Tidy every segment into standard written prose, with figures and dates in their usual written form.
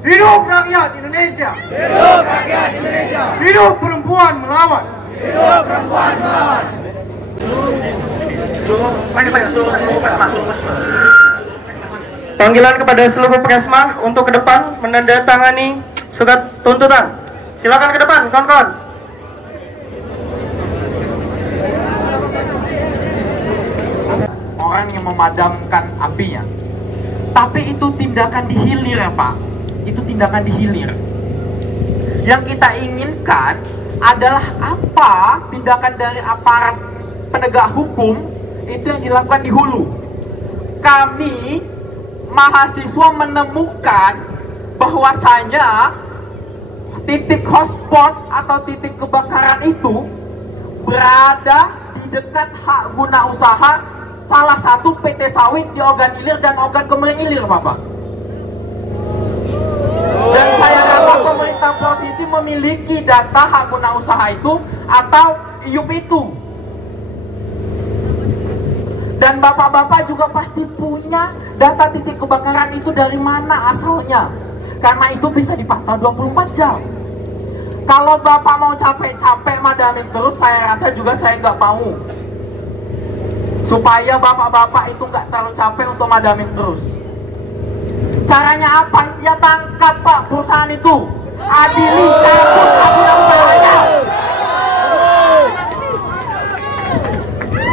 Hidup rakyat Indonesia. Hidup rakyat Indonesia. Hidup perempuan melawan. Hidup perempuan melawan. Panggilan kepada seluruh Presma untuk ke depan menandatangani surat tuntutan. Silakan ke depan, kawan-kawan. Orang yang memadamkan apinya. Tapi itu tindakan dihilir ya Pak. Itu tindakan dihilir. Yang kita inginkan adalah apa tindakan dari aparat penegak hukum itu yang dilakukan di hulu. Kami mahasiswa menemukan bahwasanya titik hotspot atau titik kebakaran itu berada di dekat hak guna usaha salah satu PT sawit di Ogan Ilir dan Ogan Komering Ilir, Bapak. Dan saya rasa pemerintah provinsi memiliki data hak guna usaha itu atau IUP itu. Dan bapak-bapak juga pasti punya data titik kebakaran itu dari mana asalnya. Karena itu bisa dipantau 24 jam. Kalau bapak mau capek-capek madamin terus, saya rasa juga saya nggak mau. Supaya bapak-bapak itu nggak terlalu capek untuk madamin terus. Caranya apa? Ya tangkap Pak perusahaan itu. Adili, cabut abunan usahanya.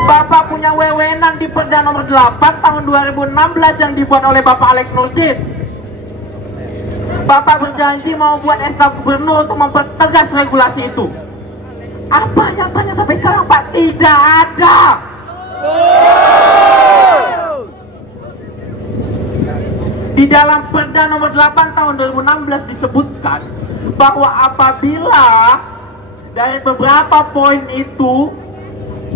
Bapak punya wewenang di Perda nomor 8 tahun 2016 yang dibuat oleh Bapak Alex Nurdin. Bapak berjanji mau buat SK Gubernur untuk mempertegas regulasi itu. Apa nyatanya sampai sekarang Pak? Tidak ada. Di dalam Perda nomor 8 tahun 2016 disebutkan bahwa apabila dari beberapa poin itu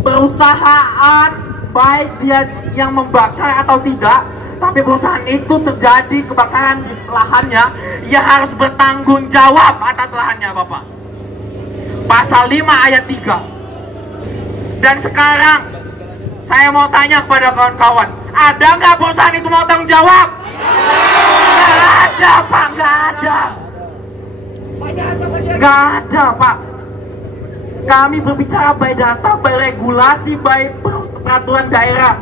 perusahaan baik dia yang membakar atau tidak, tapi perusahaan itu terjadi kebakaran di lahannya, ia harus bertanggung jawab atas lahannya, Bapak. Pasal 5 ayat 3. Dan sekarang saya mau tanya kepada kawan-kawan, ada nggak perusahaan itu mau tanggung jawab? Nggak ada, Pak, nggak ada. Nggak ada, Pak. Kami berbicara by data, by regulasi, by peraturan daerah.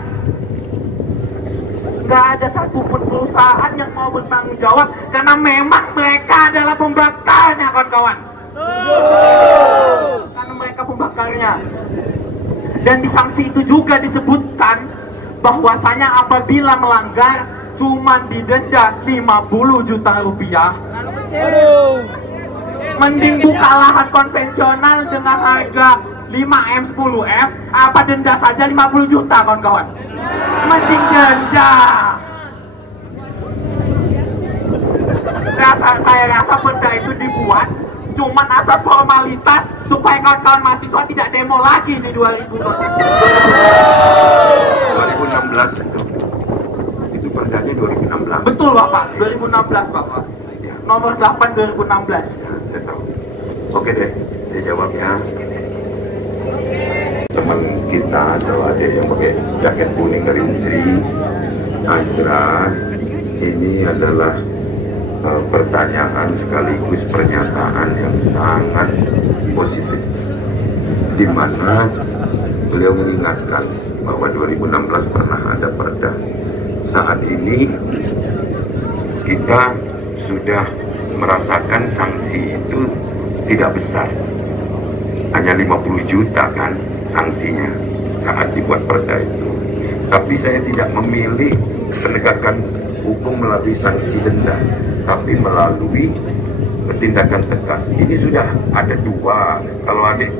Nggak ada satupun perusahaan yang mau bertanggung jawab karena memang mereka adalah pembakarnya, kawan-kawan. Karena mereka pembakarnya. Dan di sanksi itu juga disebutkan bahwasanya apabila melanggar cuma didenda 50 juta rupiah. Mending buka lahan konvensional dengan harga 5M 10F, apa denda saja 50 juta, kawan-kawan. Mending denda. Saya rasa perda itu dibuat cuman asas formalitas supaya kawan-kawan mahasiswa tidak demo lagi di 2016 itu perdanya 2016. Betul Bapak, 2016 Bapak. Nomor 8 2016. Saya tahu. Oke deh, dia jawabnya. Teman kita atau adik yang pakai jaket kuning dari Sri Azra, ini adalah pertanyaan sekaligus pernyataan yang sangat positif, di mana beliau mengingatkan bahwa 2016 pernah ada perda. Saat ini kita sudah merasakan sanksi itu tidak besar, hanya 50 juta kan sanksinya saat dibuat perda itu. Tapi saya tidak memilih penegakan hukum melalui sanksi denda, tapi melalui tindakan tegas. Ini sudah ada dua. Kalau adik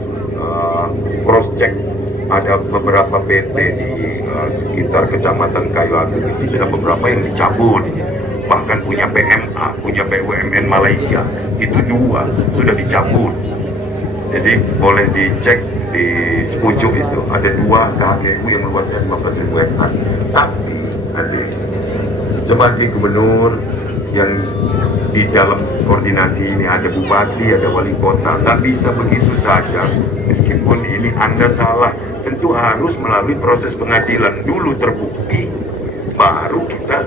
cross check, ada beberapa PT di sekitar Kecamatan Kayu Agung itu sudah beberapa yang dicabut. Bahkan punya PMA, punya BUMN Malaysia, itu dua sudah dicabut. Jadi boleh dicek di Sepucuk itu ada dua KHGU yang luasnya 15.000 hektar. Tapi adik, sebagai gubernur yang di dalam koordinasi ini ada bupati, ada wali kota, tak bisa begitu saja. Meskipun ini Anda salah, tentu harus melalui proses pengadilan dulu, terbukti, baru kita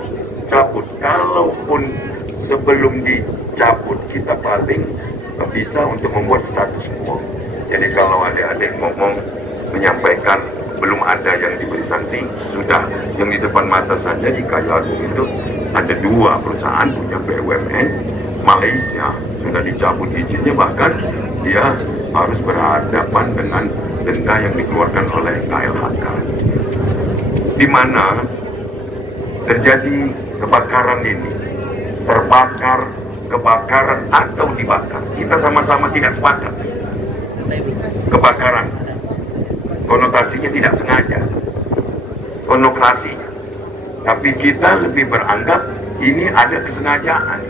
cabut. Kalaupun sebelum dicabut kita paling bisa untuk membuat status quo. Jadi kalau adik-adik ngomong menyampaikan belum ada yang diberi sanksi, sudah yang di depan mata saja di Kaya Agung itu ada 2 perusahaan punya BUMN Malaysia sudah dicabut izinnya, bahkan dia harus berhadapan dengan denda yang dikeluarkan oleh KLHK, di mana terjadi kebakaran ini, terbakar, kebakaran atau dibakar. Kita sama-sama tidak sepakat. Kebakaran konotasinya tidak sengaja, konotasinya, tapi kita lebih beranggap ini ada kesengajaan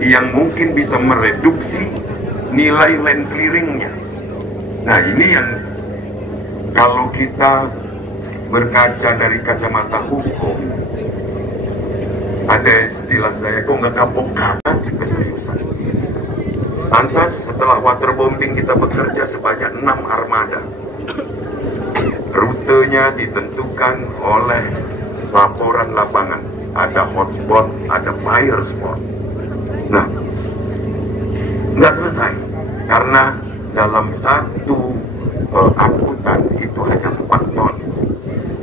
yang mungkin bisa mereduksi nilai land clearingnya. Nah, ini yang kalau kita berkaca dari kacamata hukum, ada istilah saya, kok nggak kapok-kapok di keseriusan. Lantas setelah waterbombing kita bekerja sebanyak 6 armada. Rutenya ditentukan oleh laporan lapangan. Ada hotspot, ada fire spot. Nah, nggak selesai karena dalam satu angkutan itu hanya 4 ton.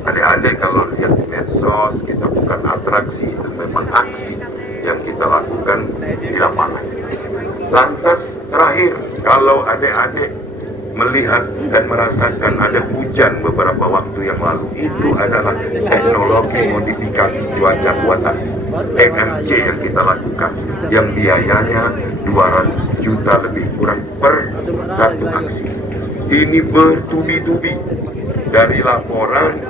Adik-adik kalau lihat di medsos, kita bukan atraksi, itu memang aksi yang kita lakukan di lapangan. Lantas terakhir, kalau adik-adik melihat dan merasakan ada hujan beberapa waktu yang lalu, itu adalah teknologi modifikasi cuaca buatan TMC yang kita lakukan, yang biayanya 200 juta lebih kurang per satu aksi. Ini bertubi-tubi. Dari laporan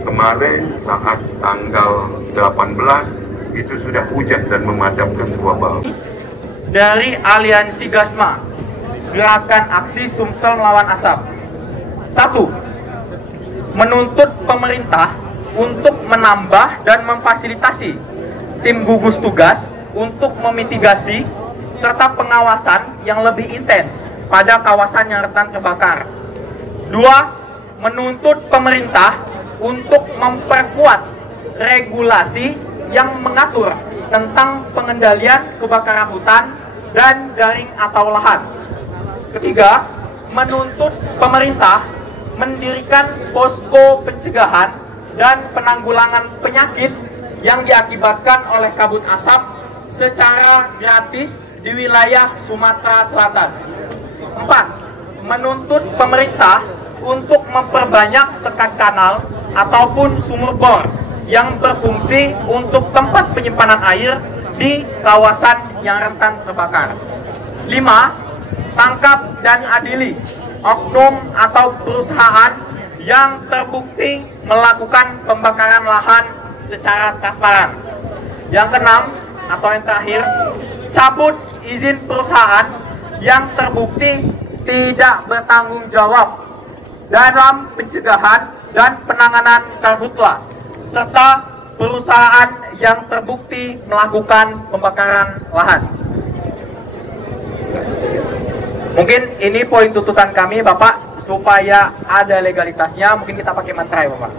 kemarin saat tanggal 18 itu sudah hujan dan memadamkan sebuah balon. Dari Aliansi Gasma, Gerakan Aksi Sumsel Melawan Asap. 1. Menuntut pemerintah untuk menambah dan memfasilitasi tim gugus tugas untuk memitigasi serta pengawasan yang lebih intens pada kawasan yang rentan terbakar. 2. Menuntut pemerintah untuk memperkuat regulasi yang mengatur tentang pengendalian kebakaran hutan dan jaring atau lahan. 3. Menuntut pemerintah mendirikan posko pencegahan dan penanggulangan penyakit yang diakibatkan oleh kabut asap secara gratis di wilayah Sumatera Selatan. 4. Menuntut pemerintah untuk memperbanyak sekat kanal ataupun sumur bor yang berfungsi untuk tempat penyimpanan air di kawasan yang rentan terbakar. 5. Tangkap dan adili oknum atau perusahaan yang terbukti melakukan pembakaran lahan secara transparan. Yang keenam atau yang terakhir, cabut izin perusahaan yang terbukti tidak bertanggung jawab dalam pencegahan dan penanganan karhutla, serta perusahaan yang terbukti melakukan pembakaran lahan. Mungkin ini poin tuntutan kami, Bapak, supaya ada legalitasnya. Mungkin kita pakai mantra ya, Bapak.